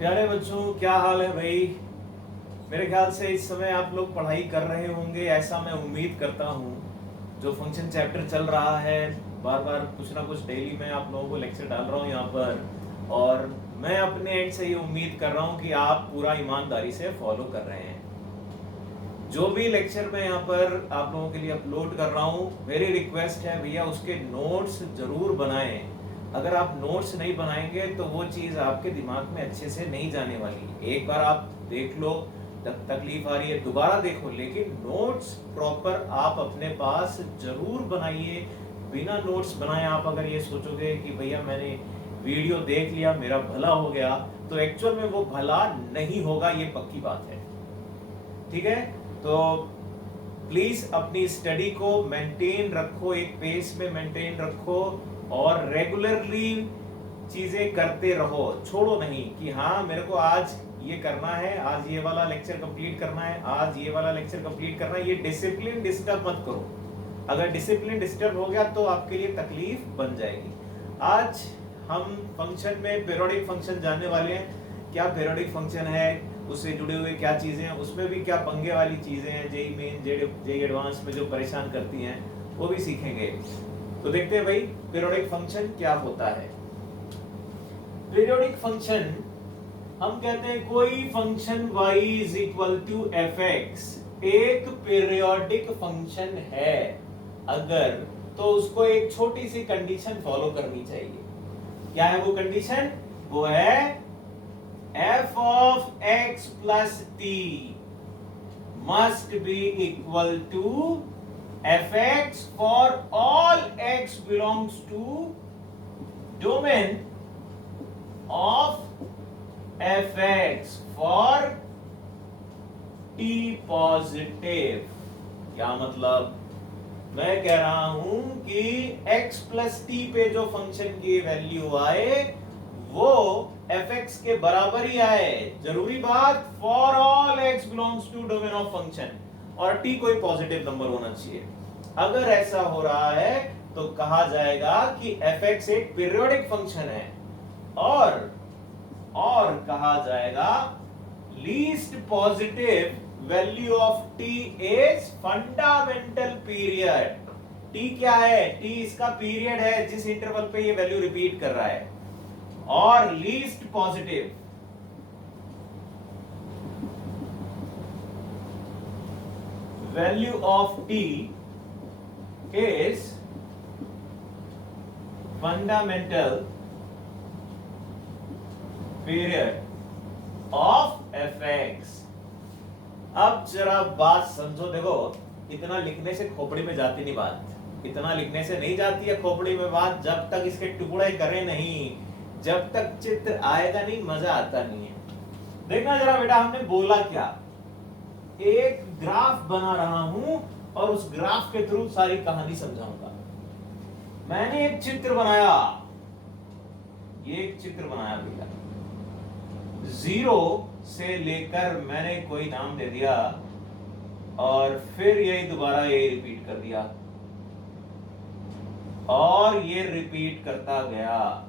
प्यारे बच्चों, क्या हाल है भाई। मेरे ख्याल से इस समय आप लोग पढ़ाई कर रहे होंगे, ऐसा मैं उम्मीद करता हूँ। जो फंक्शन चैप्टर चल रहा है, बार बार कुछ ना कुछ डेली मैं आप लोगों को लेक्चर डाल रहा हूँ यहाँ पर, और मैं अपने एंड से ये उम्मीद कर रहा हूँ कि आप पूरा ईमानदारी से फॉलो कर रहे हैं। जो भी लेक्चर मैं यहाँ पर आप लोगों के लिए अपलोड कर रहा हूँ, मेरी रिक्वेस्ट है भैया उसके नोट्स जरूर बनाएं। अगर आप नोट्स नहीं बनाएंगे तो वो चीज़ आपके दिमाग में अच्छे से नहीं जाने वाली। एक बार आप देख लो, तकलीफ आ रही है दोबारा देखो, लेकिन नोट्स प्रॉपर आप अपने पास जरूर बनाइए। बिना नोट्स बनाए आप अगर ये सोचोगे कि भैया मैंने वीडियो देख लिया मेरा भला हो गया, तो एक्चुअल में वो भला नहीं होगा, ये पक्की बात है। ठीक है, तो प्लीज अपनी स्टडी को मेंटेन रखो, एक पेस में मेंटेन रखो और रेगुलरली चीजें करते रहो। छोड़ो नहीं कि हाँ मेरे को आज ये करना है, आज ये वाला लेक्चर कंप्लीट करना है, आज ये वाला लेक्चर कंप्लीट करना है। ये डिसिप्लिन डिस्टर्ब मत करो। अगर डिसिप्लिन डिस्टर्ब हो गया तो आपके लिए तकलीफ बन जाएगी। आज हम फंक्शन में पीरियोडिक फंक्शन जानने वाले हैं। क्या पीरियोडिक फंक्शन है, उससे जुड़े हुए क्या चीजें हैं, उसमें भी क्या पंगे वाली चीजें हैं, जेई मेन जेई एडवांस में जो परेशान करती हैं वो भी सीखेंगे। तो देखते हैं भाई पीरियोडिक फंक्शन क्या होता है। पीरियोडिक फंक्शन हम कहते हैं कोई function y is equal to F X एक पीरियोडिक फंक्शन है अगर, तो उसको एक छोटी सी कंडीशन फॉलो करनी चाहिए। क्या है वो कंडीशन? वो है f of x plus t must be equal to fx for all x belongs to domain of fx for t positive। क्या मतलब? मैं कह रहा हूं कि x प्लस टी पे जो फंक्शन की वैल्यू आए वो fx के बराबर ही आए। जरूरी बात, for all x belongs to domain of function, और t कोई पॉजिटिव नंबर होना चाहिए। अगर ऐसा हो रहा है तो कहा जाएगा कि fx एक पीरियोडिक फंक्शन है, और कहा जाएगा least positive value of t is fundamental period. t क्या है? t इसका पीरियड है जिस इंटरवल पे ये वैल्यू रिपीट कर रहा है। और least positive value of t is fundamental period of fx। अब जरा बात समझो, देखो इतना लिखने से खोपड़ी में जाती नहीं बात, इतना लिखने से नहीं जाती है खोपड़ी में बात। जब तक इसके टुकड़े करे नहीं, जब तक चित्र आएगा नहीं, मजा आता नहीं है। देखना जरा बेटा, हमने बोला क्या? एक ग्राफ बना रहा हूं और उस ग्राफ के थ्रू सारी कहानी समझाऊंगा। मैंने एक चित्र बनाया, ये एक चित्र बनाया भैया, जीरो से लेकर मैंने कोई नाम दे दिया और फिर यही दोबारा यही रिपीट कर दिया और ये रिपीट करता गया,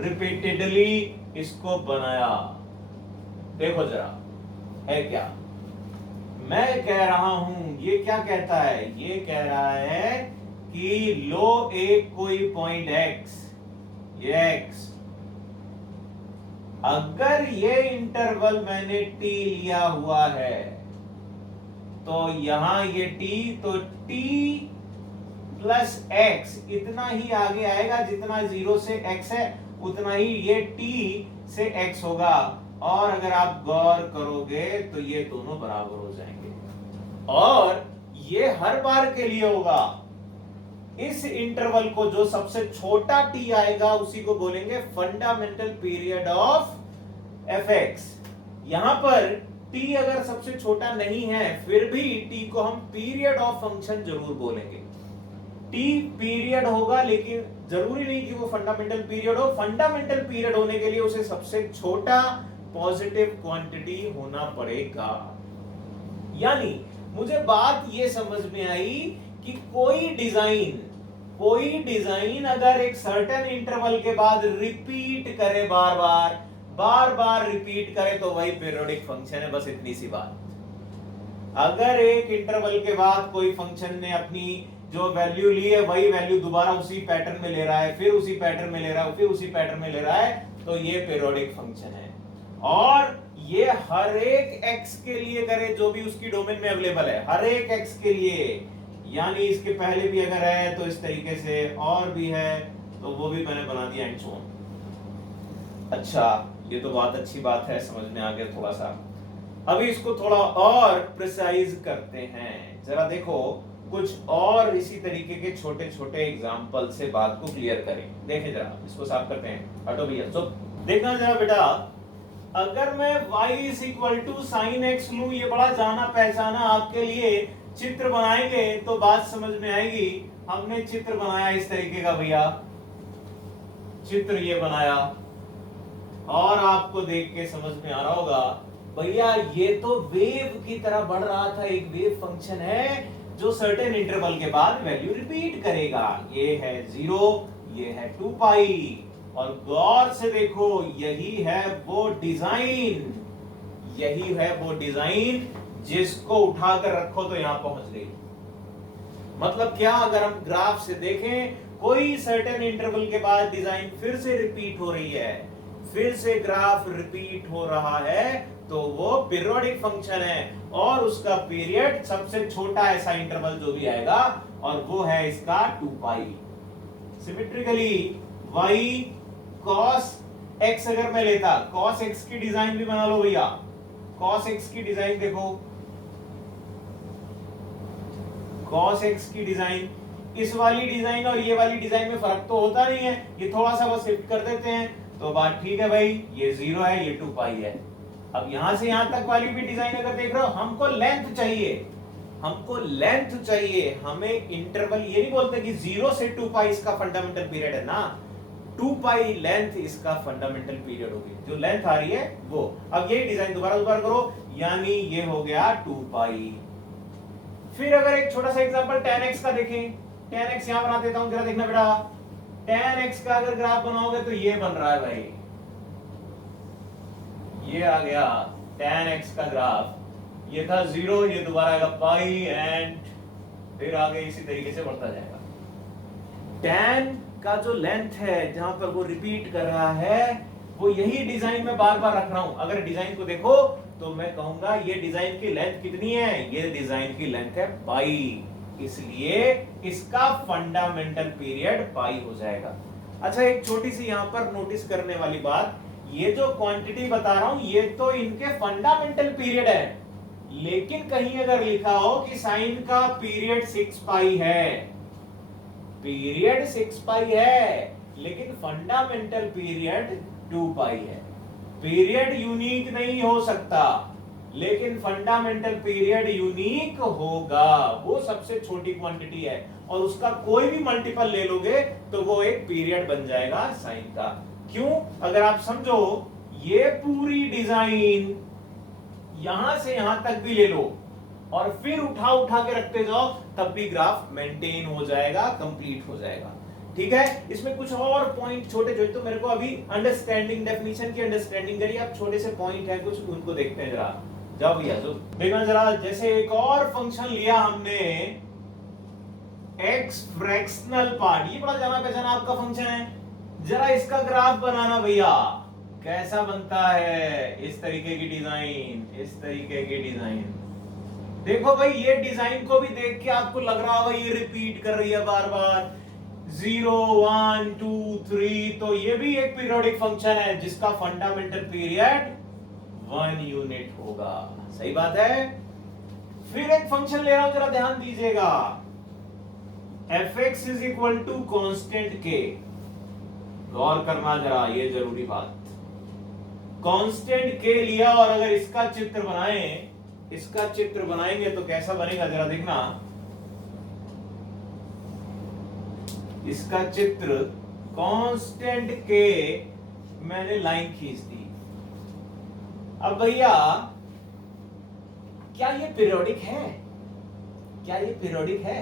रिपीटेडली इसको बनाया। देखो जरा है क्या मैं कह रहा हूं। ये क्या कहता है? ये कह रहा है कि लो एक कोई पॉइंट x, ये x, अगर ये इंटरवल मैंने t लिया हुआ है तो यहां ये t, तो t प्लस x इतना ही आगे आएगा, जितना 0 से x है उतना ही ये t से x होगा। और अगर आप गौर करोगे तो ये दोनों बराबर हो जाएंगे, और ये हर बार के लिए होगा। इस इंटरवल को जो सबसे छोटा t आएगा उसी को बोलेंगे फंडामेंटल पीरियड ऑफ fx। यहां पर t अगर सबसे छोटा नहीं है फिर भी t को हम पीरियड ऑफ फंक्शन जरूर बोलेंगे। t पीरियड होगा, लेकिन जरूरी नहीं कि वो फंडामेंटल पीरियड हो। फंडामेंटल पीरियड होने के लिए उसे सबसे छोटा पॉजिटिव क्वांटिटी होना पड़ेगा। यानी मुझे बात ये समझ में आई कि कोई कोई डिजाइन अगर एक सर्टेन इंटरवल के बाद रिपीट करे, बार बार रिपीट करे, तो वही पीरियोडिक फंक्शन है। बस इतनी सी बात। अगर एक इंटरवल के बाद कोई फंक्शन ने अपनी जो वैल्यू ली है वही वैल्यू दोबारा उसी पैटर्न में ले रहा है, फिर उसी पैटर्न में ले रहा है, फिर उसी पैटर्न में ले रहा है, तो ये पीरियोडिक फंक्शन है। और ये हर एक x के लिए करे जो भी उसकी डोमेन में अवेलेबल है, हर एक x के लिए, यानी इसके पहले भी अगर है तो इस तरीके से, और भी है तो वो भी मैंने बना दिया एंड सो ऑन। अच्छा, ये तो बहुत अच्छी बात है, समझ में आ गया थोड़ा सा। अभी इसको थोड़ा और प्रिसाइज करते हैं, जरा देखो कुछ और इसी तरीके के छोटे छोटे एग्जाम्पल से बात को क्लियर करें। देखें जरा, इसको साफ करते हैं। हटो भैया, तो देखना जरा बेटा, अगर मैं y is equal to sine X लू, ये बड़ा जाना पहचाना आपके लिए चित्र बनाएंगे तो बात समझ में आएगी। हमने चित्र बनाया इस तरीके का भैया, चित्र ये बनाया, और आपको देख के समझ में आ रहा होगा भैया ये तो वेव की तरह बढ़ रहा था, एक वेव फंक्शन है जो सर्टेन इंटरवल के बाद वैल्यू रिपीट करेगा। ये है 0, ये है 2 पाई, और गौर से देखो यही है वो डिजाइन, यही है वो डिजाइन जिसको उठाकर रखो तो यहां पहुंच गई। मतलब क्या, अगर हम ग्राफ से देखें, कोई सर्टेन इंटरवल के बाद डिजाइन फिर से रिपीट हो रही है, फिर से ग्राफ रिपीट हो रहा है, तो वो पीरियोडिक फंक्शन है, और उसका पीरियड सबसे छोटा ऐसा इंटरवल जो भी आएगा, और वो है इसका 2 पाई। सिमेट्रिकली y cos x अगर मैं लेता, cos x की डिजाइन भी बना लो भैया, cos x की डिजाइन देखो, cos x की डिजाइन, इस वाली डिजाइन और ये वाली डिजाइन में फर्क तो होता नहीं है, ये थोड़ा सा बस शिफ्ट कर देते हैं तो बात ठीक है भाई। ये 0 है, ये 2 पाई है। अब यहां से यहां तक वाली भी डिजाइन अगर देख रहे हो, हमको लेंथ चाहिए, हमको लेंथ चाहिए, हमें इंटरवल, ये नहीं बोलते कि 0 से 2 पाई इसका फंडामेंटल पीरियड है ना, 2 पाई लेंथ इसका फंडामेंटल पीरियड होगी, जो लेंथ आ रही है वो। अब ये डिजाइन दोबारा करो, यानी ये हो गया 2 पाई। फिर अगर एक छोटा सा एग्जांपल tan x का देखें, tan x यहां बना देता हूं, जरा देखना बेटा, tan x का अगर ग्राफ बनाओगे तो ये बन रहा है भाई, ये आ गया tan x का ग्राफ, ये था 0, ये दोबारा आएगा पाई, एंड फिर आगे इसी तरीके से बढ़ता जाएगा। tan का जो लेंथ है जहां पर वो रिपीट कर रहा है, वो यही डिजाइन में बार बार रख रहा हूं। अगर डिजाइन को देखो तो मैं कहूंगा ये डिजाइन की लेंथ कितनी है, ये डिजाइन की लेंथ है पाई, इसलिए इसका फंडामेंटल पीरियड पाई हो जाएगा। अच्छा, एक छोटी सी यहां पर नोटिस करने वाली बात, ये जो क्वांटिटी बता रहा हूं ये तो इनके फंडामेंटल पीरियड है, लेकिन कहीं अगर लिखा हो कि साइन का पीरियड 6 पाई है, पीरियड 6 पाई है, लेकिन फंडामेंटल पीरियड 2 पाई है। पीरियड यूनिक नहीं हो सकता, लेकिन फंडामेंटल पीरियड यूनिक होगा, वो सबसे छोटी क्वांटिटी है, और उसका कोई भी मल्टीपल ले लोगे तो वो एक पीरियड बन जाएगा साइन का। क्यों? अगर आप समझो, ये पूरी डिजाइन यहां से यहां तक भी ले लो और फिर उठा के रखते जाओ, तब भी ग्राफ मेंटेन हो जाएगा, कंप्लीट हो जाएगा। ठीक है, इसमें कुछ और पॉइंट छोटे जो तो मेरे को अभी अंडरस्टैंडिंग, डेफिनेशन की अंडरस्टैंडिंग करिए, अब छोटे से पॉइंट है कुछ, उनको देखते हैं जरा। जाओ भैया, जो देखना जरा, जैसे एक और फंक्शन लिया हमने x फ्रैक्शनल पार्ट, ये बड़ा जाना पहचाना आपका फंक्शन है, जरा इसका ग्राफ बनाना भैया, कैसा बनता है, इस तरीके की डिजाइन, इस तरीके की डिजाइन। देखो भाई, ये डिजाइन को भी देख के आपको लग रहा होगा ये रिपीट कर रही है बार बार, 0 1 2 3, तो ये भी एक पीरियोडिक फंक्शन है जिसका फंडामेंटल पीरियड 1 यूनिट होगा। सही बात है। फिर एक फंक्शन ले रहा हूं, जरा ध्यान दीजिएगा, fx is equal to constant k। गौर करना जरा, ये जरूरी बात, कांस्टेंट k लिया, और अगर इसका चित्र बनाएं, इसका चित्र बनाएंगे तो कैसा बनेगा जरा देखना, इसका चित्र कांस्टेंट k, मैंने लाइन खींच दी। अब भैया, क्या ये पीरियोडिक है? क्या ये पीरियोडिक है?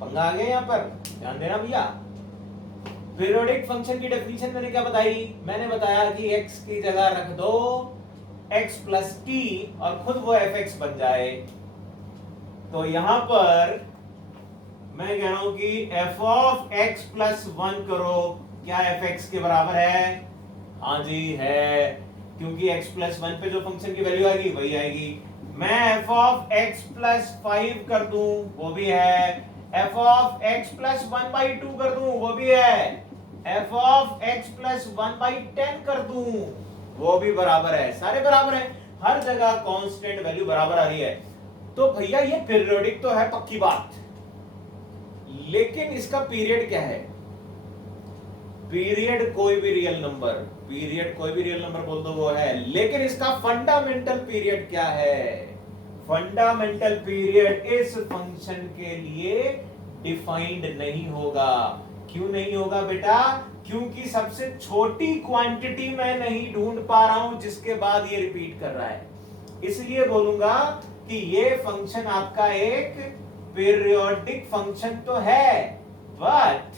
पंगा आ गया यहाँ पर, ध्यान देना भैया। पीरियोडिक फंक्शन की डेफिनेशन मैंने क्या बताई? मैंने बताया कि x की जगह रख दो x प्लस टी और खुद वो fx बन जाए। तो यहां पर मैं कह रहा हूं कि f ऑफ x प्लस 1 करो, क्या fx के बराबर है? हाँ जी है, क्योंकि x प्लस 1 पे जो फंक्शन की वैल्यू आएगी वही आएगी। मैं f ऑफ x प्लस 5 कर दूं, वो भी है। f ऑफ x प्लस 1/2 कर दूं, वो भी है। f ऑफ x प्लस 1/10 कर दूं, वो भी बराबर है। सारे बराबर है, हर जगह कांस्टेंट वैल्यू बराबर आ रही है। तो भैया ये पीरियोडिक तो है, पक्की बात, लेकिन इसका पीरियड क्या है? पीरियड कोई भी रियल नंबर, पीरियड कोई भी रियल नंबर बोल दो वो है, लेकिन इसका फंडामेंटल पीरियड क्या है? फंडामेंटल पीरियड इस फंक्शन के लिए डिफाइंड नहीं होगा। क्यों नहीं होगा बेटा? क्योंकि सबसे छोटी क्वांटिटी मैं नहीं ढूंढ पा रहा हूं जिसके बाद ये रिपीट कर रहा है। इसलिए बोलूंगा कि ये फंक्शन आपका एक पीरियोडिक फंक्शन तो है, but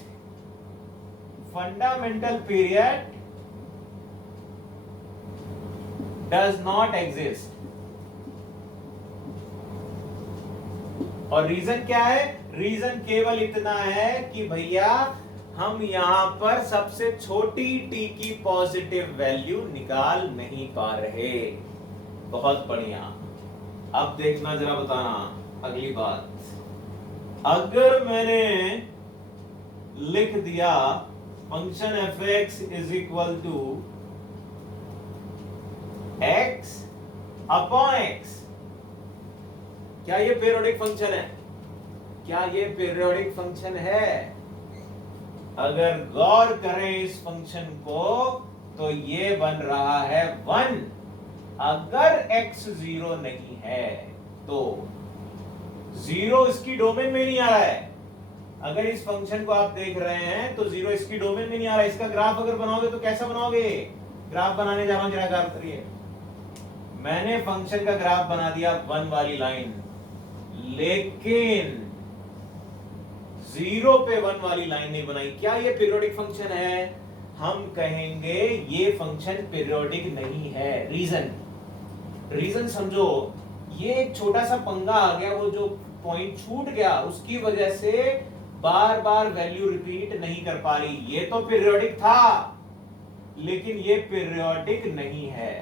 fundamental period does not exist. और रीजन क्या है? रीजन केवल इतना है कि भैया हम यहां पर सबसे छोटी t की पॉजिटिव वैल्यू निकाल नहीं पा रहे। बहुत बढ़िया। अब देखना, जरा बताना अगली बात। अगर मैंने लिख दिया function fx is equal to x upon x, क्या ये पीरियोडिक फंक्शन है? क्या ये पीरियोडिक फंक्शन है? अगर गौर करें इस फंक्शन को तो ये बन रहा है 1। अगर x 0 नहीं है तो 0 इसकी डोमेन में नहीं आ रहा है। अगर इस फंक्शन को आप देख रहे हैं तो 0 इसकी डोमेन में नहीं आ रहा है। इसका ग्राफ अगर बनाओगे तो कैसा बनाओगे? ग्राफ बनाने जा रहा हूं, जरा गौर करिए। मैंने फंक्शन का ग्राफ बना दिया 1 वाली लाइन, लेकिन 0 पे 1 वाली लाइन नहीं बनाई। क्या ये पीरियोडिक फंक्शन है? हम कहेंगे ये फंक्शन पीरियोडिक नहीं है। रीजन समझो, ये एक छोटा सा पंगा आ गया, वो जो पॉइंट छूट गया उसकी वजह से बार बार वैल्यू रिपीट नहीं कर पा रही। ये तो पीरियोडिक था लेकिन ये पीरियोडिक नहीं है।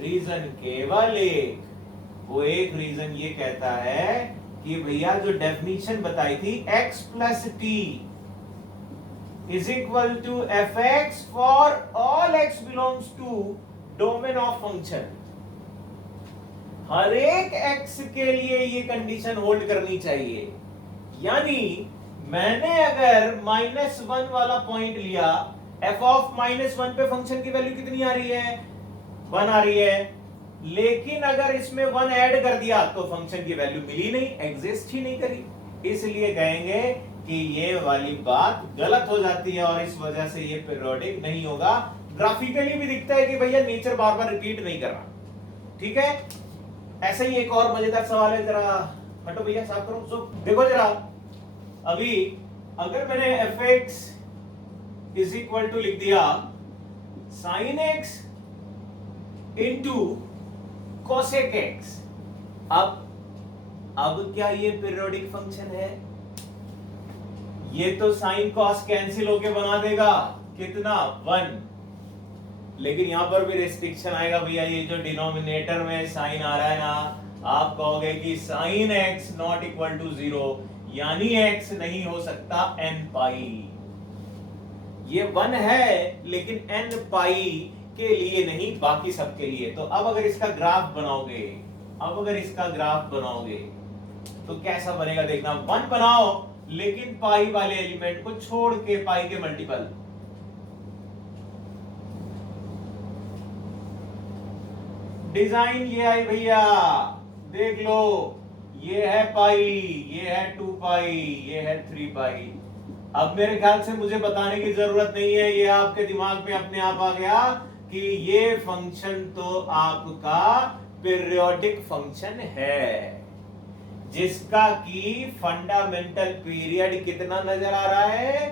रीजन केवल एक, वो एक रीजन ये कहता है कि भैया जो डेफिनेशन बताई थी x plus T is equal to F x for all x belongs to domain of function, हर एक x के लिए ये कंडीशन होल्ड करनी चाहिए। यानी मैंने अगर -1 वाला पॉइंट लिया, f ऑफ -1 पे फंक्शन की वैल्यू कितनी आ रही है? 1 आ रही है। लेकिन अगर इसमें 1 ऐड कर दिया तो फंक्शन की वैल्यू मिली नहीं, एग्जिस्ट ही नहीं करी। इसलिए कहेंगे कि ये वाली बात गलत हो जाती है और इस वजह से ये पीरियोडिक नहीं होगा। ग्राफिकली भी दिखता है कि भैया नेचर बार बार रिपीट नहीं कर रहा। ठीक है, ऐसे ही एक और मजेदार सवाल है, जरा हटो भैया, साफ करो। सो देखो जरा, अभी अगर मैंने fx इज इक्वल टू लिख दिया sin x into cosec x, अब क्या ये पीरियोडिक फंक्शन है? ये तो साइन कॉस कैंसिल होके बना देगा, कितना? 1। लेकिन यहां पर भी रेस्ट्रिक्शन आएगा भैया, ये जो डिनोमिनेटर में साइन आ रहा है ना, आप कहोगे कि sine x not equal to 0, यानी x नहीं हो सकता n पाई। ये 1 है लेकिन n पाई के लिए नहीं, बाकी सबके लिए। तो अब अगर इसका ग्राफ बनाओगे, तो कैसा बनेगा देखना। 1 बनाओ लेकिन पाई वाले एलिमेंट को छोड़ के, पाई के मल्टीपल। डिजाइन ये आई भैया, देख लो, ये है पाई, ये है 2 पाई, ये है 3 पाई। अब मेरे ख्याल से मुझे बताने की जरूरत नहीं है, ये आपके दिमाग में अपने आप आ गया कि ये फंक्शन तो आपका पीरियोडिक फंक्शन है। जिसका की फंडामेंटल पीरियड कितना नजर आ रहा है?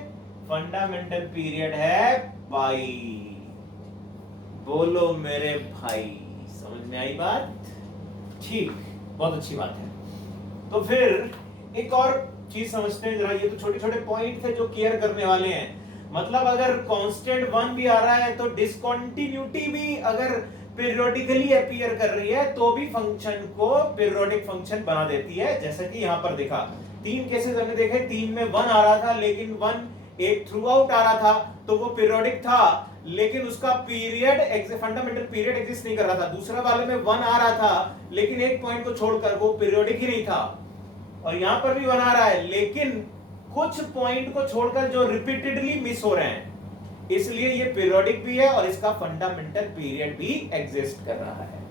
फंडामेंटल पीरियड है पाई। बोलो मेरे भाई, समझ में आई बात? ठीक, बहुत अच्छी बात है। तो फिर एक और चीज समझते हैं जरा। ये तो छोटे छोटे पॉइंट थे जो क्लियर करने वाले हैं। मतलब अगर कांस्टेंट 1 भी आ रहा है तो डिसकंटिन्यूटी भी अगर पीरियोडिकली अपीयर कर रही है तो भी फंक्शन को पीरियोडिक फंक्शन बना देती है। जैसा कि यहां पर देखा, 3 केसेस हमने देखे, 3 में 1 आ रहा था, लेकिन 1 एक थ्रू आउट आ रहा था तो वो पीरियोडिक था, लेकिन उसका पीरियड फंडामेंटल पीरियड एग्जिस्ट नहीं कर रहा था। दूसरा वाले में 1 आ रहा था, लेकिन एक पॉइंट को छोड़कर वो पीरियोडिक ही नहीं था। और यहां पर भी 1 आ रहा है, लेकिन कुछ पॉइंट को छोड़कर जो रिपीटेडली मिस हो रहे हैं, इसलिए ये पीरियोडिक भी है और इसका फंडामेंटल पीरियड भी एग्जिस्ट कर रहा है।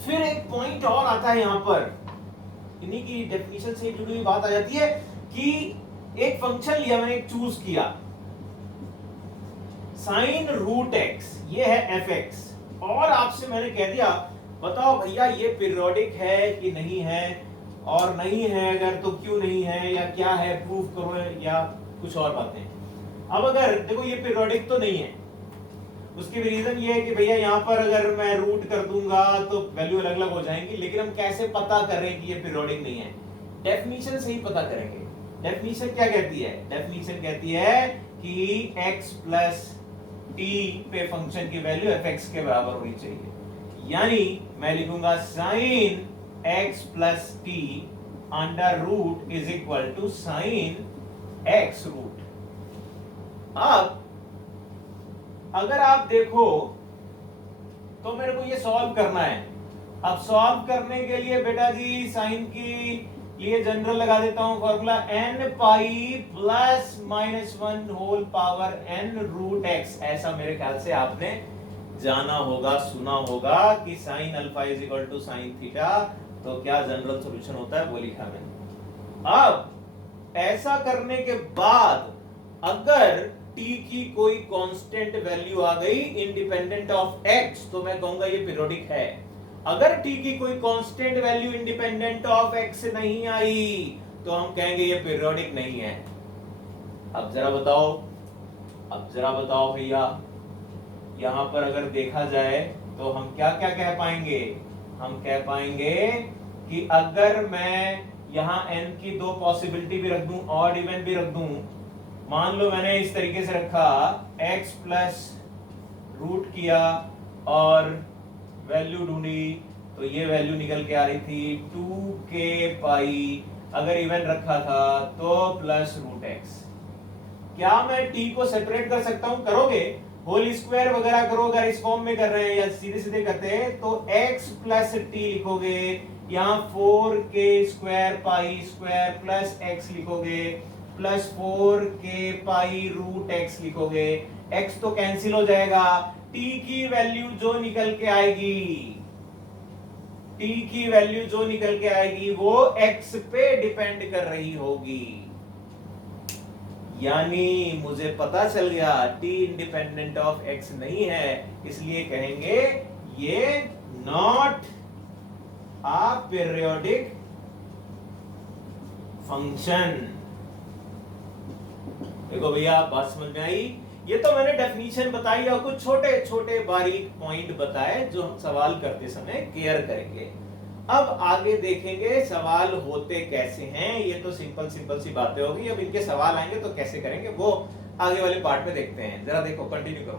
फिर एक पॉइंट और आता है यहां पर, इन्हीं की डेफिनेशन से जुड़ी हुई बात आ जाती है कि एक फंक्शन लिया मैंने, एक चूज किया साइन रूट एक्स, ये है एफ एक्स, और आपसे मैंने कह दिया बताओ भैया ये पीरियोडिक है कि नहीं है, और नहीं है अगर तो क्यों नहीं है, या क्या है प्रूफ करो, या कुछ और बातें। अब अगर देखो ये पीरियोडिक तो नहीं है, उसकी भी रीजन ये है कि भैया यहाँ पर अगर मैं रूट कर दूंगा तो वैल्यू अलग अलग हो जाएंगी, लेकिन हम कैसे पता करें कि ये पीरियोडिक नहीं है? डेफिनेशन से ही पता करेंगे। डेफिनेशन क्या कहती है? डेफिनेशन कहती है कि x प्लस टी पे फंक्शन की वैल्यू fx के बराबर होनी चाहिए। यानी मैं लिखूंगा sine x plus T under root is equal to sine x root. अब अगर आप देखो तो मेरे को ये सॉल्व करना है। अब सॉल्व करने के लिए बेटा जी साइन की लिए जनरल लगा देता हूं formula, n pi plus minus 1 whole power n root x। ऐसा मेरे ख्याल से आपने जाना होगा, सुना होगा कि sine alpha is equal to sine theta, तो क्या जनरल सॉल्यूशन होता है वो लिखा मैंने। अब ऐसा करने के बाद अगर t की कोई कांस्टेंट वैल्यू आ गई इंडिपेंडेंट ऑफ x, तो मैं कहूंगा ये पीरियोडिक है। अगर t की कोई constant value independent of x नहीं आई तो हम कहेंगे ये पीरियोडिक नहीं है। अब जरा बताओ भैया, यहां पर अगर देखा जाए तो हम क्या क्या कह पाएंगे? हम कह पाएंगे कि अगर मैं यहां n की 2 पॉसिबिलिटी भी रख दूं, ऑड इवन भी रख दूं, मान लो मैंने इस तरीके से रखा x प्लस रूट किया और वैल्यू ढूंढी, तो ये वैल्यू निकल के आ रही थी 2k पाई। अगर इवन रखा था तो प्लस रूट x। क्या मैं t को सेपरेट कर सकता हूं? करोगे होल स्क्वायर वगैरह करो, अगर इस फॉर्म में कर रहे हैं या सीधे सीधे करते हैं तो x प्लस टी लिखोगे, यहां 4k square pi square plus x लिखोगे, plus 4k pi root x लिखोगे। x तो कैंसिल हो जाएगा, t की वैल्यू जो निकल के आएगी वो x पे डिपेंड कर रही होगी। यानी मुझे पता चल गया t इंडिपेंडेंट ऑफ x नहीं है, इसलिए कहेंगे ये नॉट अ पीरियोडिक फंक्शन। देखो भैया बात समझ में आई? ये तो मैंने डेफिनेशन बताई और कुछ छोटे छोटे बारीक पॉइंट बताए जो हम सवाल करते समय केयर करेंगे। अब आगे देखेंगे सवाल होते कैसे हैं। ये तो सिंपल सी बातें होगी, अब इनके सवाल आएंगे तो कैसे करेंगे वो आगे वाले पार्ट में देखते हैं। जरा देखो, कंटिन्यू करो।